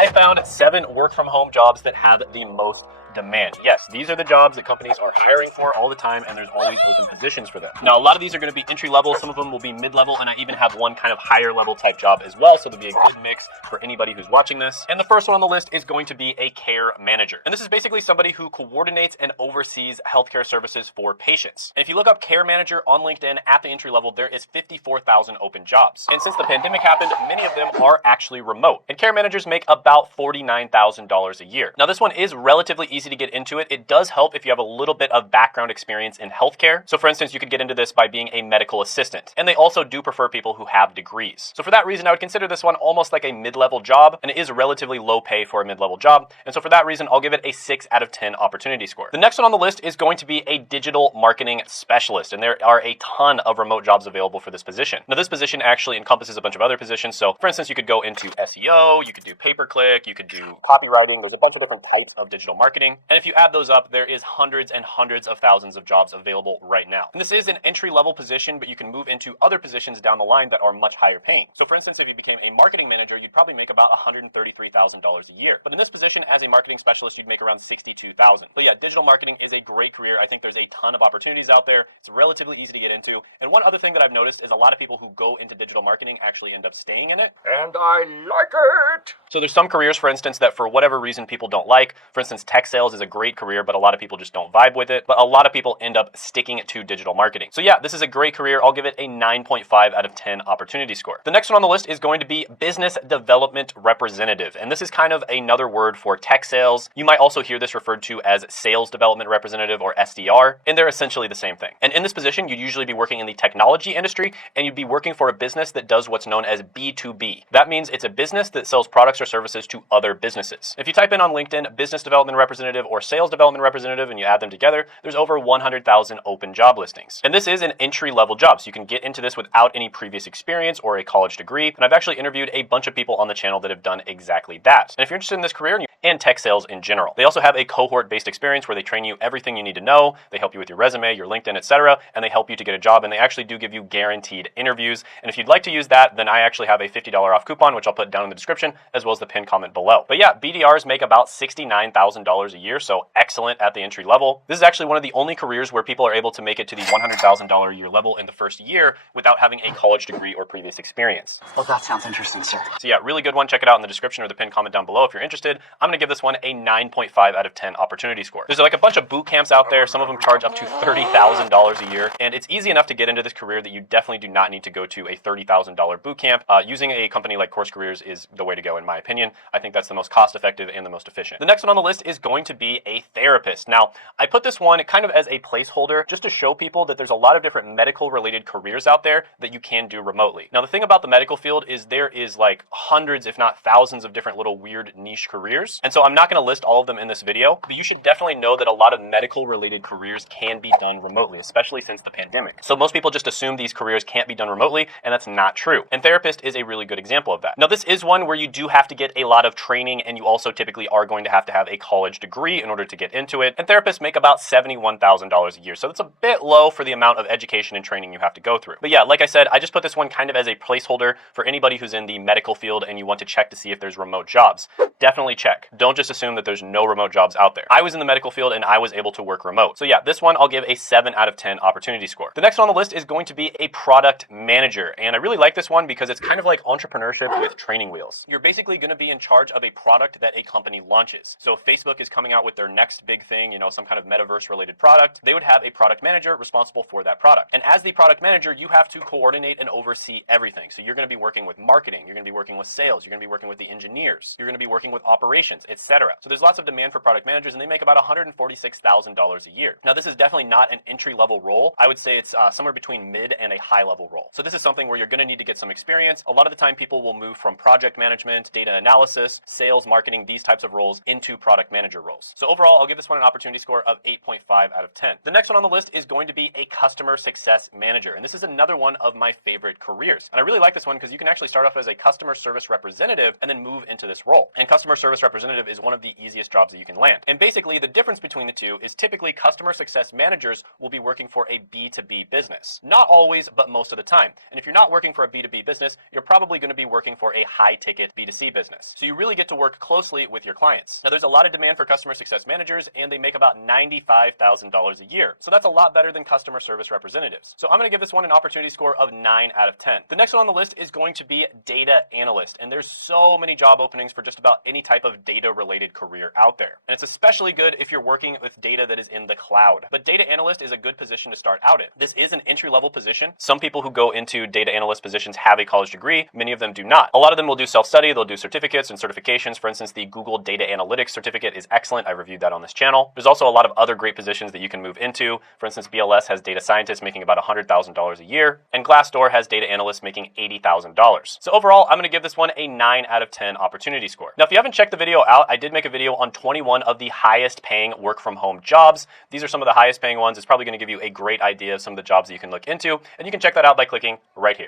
I found 7 work from home jobs that have the most demand. Yes, these are the jobs that companies are hiring for all the time, and there's always open positions for them. Now, a lot of these are going to be entry level, some of them will be mid-level, and I even have one kind of higher level type job as well, so there'll be a good mix for anybody who's watching this. And the first one on the list is going to be a care manager. And this is basically somebody who coordinates and oversees healthcare services for patients. And if you look up care manager on LinkedIn at the entry level, there is 54,000 open jobs. And since the pandemic happened, many of them are actually remote. And care managers make about $49,000 a year. Now, this one is relatively easy to get into it. It does help if you have a little bit of background experience in healthcare. So for instance, you could get into this by being a medical assistant. And they also do prefer people who have degrees. So for that reason, I would consider this one almost like a mid-level job, and it is relatively low pay for a mid-level job. And so for that reason, I'll give it a 6 out of 10 opportunity score. The next one on the list is going to be a digital marketing specialist. And there are a ton of remote jobs available for this position. Now, this position actually encompasses a bunch of other positions. So for instance, you could go into SEO, you could do pay-per-click, you could do copywriting. There's a bunch of different types of digital marketing. And if you add those up, there is hundreds and hundreds of thousands of jobs available right now. And this is an entry-level position, but you can move into other positions down the line that are much higher paying. So for instance, if you became a marketing manager, you'd probably make about $133,000 a year. But in this position as a marketing specialist, you'd make around $62,000. But yeah, digital marketing is a great career. I think there's a ton of opportunities out there. It's relatively easy to get into. And one other thing that I've noticed is a lot of people who go into digital marketing actually end up staying in it. And I like it. So there's some careers, for instance, that for whatever reason people don't like. For instance, tech sales is a great career, but a lot of people just don't vibe with it. But a lot of people end up sticking to digital marketing. So yeah, this is a great career. I'll give it a 9.5 out of 10 opportunity score. The next one on the list is going to be business development representative. And this is kind of another word for tech sales. You might also hear this referred to as sales development representative or SDR, and they're essentially the same thing. And in this position, you'd usually be working in the technology industry, and you'd be working for a business that does what's known as B2B. That means it's a business that sells products or services to other businesses. If you type in on LinkedIn, business development representative or sales development representative, and you add them together, there's over 100,000 open job listings. And this is an entry-level job, so you can get into this without any previous experience or a college degree. And I've actually interviewed a bunch of people on the channel that have done exactly that. And if you're interested in this career and tech sales in general, they also have a cohort-based experience where they train you everything you need to know. They help you with your resume, your LinkedIn, etc., and they help you to get a job, and they actually do give you guaranteed interviews. And if you'd like to use that, then I actually have a $50 off coupon, which I'll put down in the description, as well as the pinned comment below. But yeah, BDRs make about $69,000 a year, so excellent at the entry level. This is actually one of the only careers where people are able to make it to the $100,000 a year level in the first year without having a college degree or previous experience. Well, that sounds interesting, sir. So yeah, really good one. Check it out in the description or the pinned comment down below if you're interested. I'm going to give this one a 9.5 out of 10 opportunity score. There's like a bunch of boot camps out there. Some of them charge up to $30,000 a year, and it's easy enough to get into this career that you definitely do not need to go to a $30,000 boot camp. Using a company like Course Careers is the way to go, in my opinion. I think that's the most cost-effective and the most efficient. The next one on the list is going to be a therapist. Now, I put this one kind of as a placeholder just to show people that there's a lot of different medical-related careers out there that you can do remotely. Now, the thing about the medical field is there is like hundreds, if not thousands, of different little weird niche careers. And so I'm not going to list all of them in this video, but you should definitely know that a lot of medical-related careers can be done remotely, especially since the pandemic. So most people just assume these careers can't be done remotely, and that's not true. And therapist is a really good example of that. Now, this is one where you do have to get a lot of training, and you also typically are going to have a college degree in order to get into it. And therapists make about $71,000 a year. So that's a bit low for the amount of education and training you have to go through. But yeah, like I said, I just put this one kind of as a placeholder for anybody who's in the medical field and you want to check to see if there's remote jobs. Definitely check. Don't just assume that there's no remote jobs out there. I was in the medical field and I was able to work remote. So yeah, this one I'll give a 7 out of 10 opportunity score. The next one on the list is going to be a product manager. And I really like this one because it's kind of like entrepreneurship with training wheels. You're basically going to be in charge of a product that a company launches. So if Facebook is coming out with their next big thing, some kind of metaverse related product, they would have a product manager responsible for that product. And as the product manager, you have to coordinate and oversee everything. So you're going to be working with marketing, you're going to be working with sales, you're going to be working with the engineers, you're going to be working with operations, etc. So there's lots of demand for product managers, and they make about $146,000 a year. Now, this is definitely not an entry-level role. I would say it's somewhere between mid and a high-level role. So this is something where you're going to need to get some experience. A lot of the time, people will move from project management, data analysis, sales, marketing, these types of roles into product manager roles. So overall, I'll give this one an opportunity score of 8.5 out of 10. The next one on the list is going to be a customer success manager. And this is another one of my favorite careers. And I really like this one because you can actually start off as a customer service representative and then move into this role. And customer customer service representative is one of the easiest jobs that you can land. And basically, the difference between the two is typically customer success managers will be working for a B2B business. Not always, but most of the time. And if you're not working for a B2B business, you're probably going to be working for a high-ticket B2C business. So you really get to work closely with your clients. Now, there's a lot of demand for customer success managers, and they make about $95,000 a year. So that's a lot better than customer service representatives. So I'm going to give this one an opportunity score of 9 out of 10. The next one on the list is going to be data analyst. And there's so many job openings for just about any type of data-related career out there. And it's especially good if you're working with data that is in the cloud. But data analyst is a good position to start out in. This is an entry-level position. Some people who go into data analyst positions have a college degree. Many of them do not. A lot of them will do self-study. They'll do certificates and certifications. For instance, the Google Data Analytics certificate is excellent. I reviewed that on this channel. There's also a lot of other great positions that you can move into. For instance, BLS has data scientists making about $100,000 a year, and Glassdoor has data analysts making $80,000. So overall, I'm going to give this one a 9 out of 10 opportunity score. Now, if you haven't checked the video out, I did make a video on 21 of the highest paying work from home jobs. These are some of the highest paying ones. It's probably going to give you a great idea of some of the jobs that you can look into, and you can check that out by clicking right here.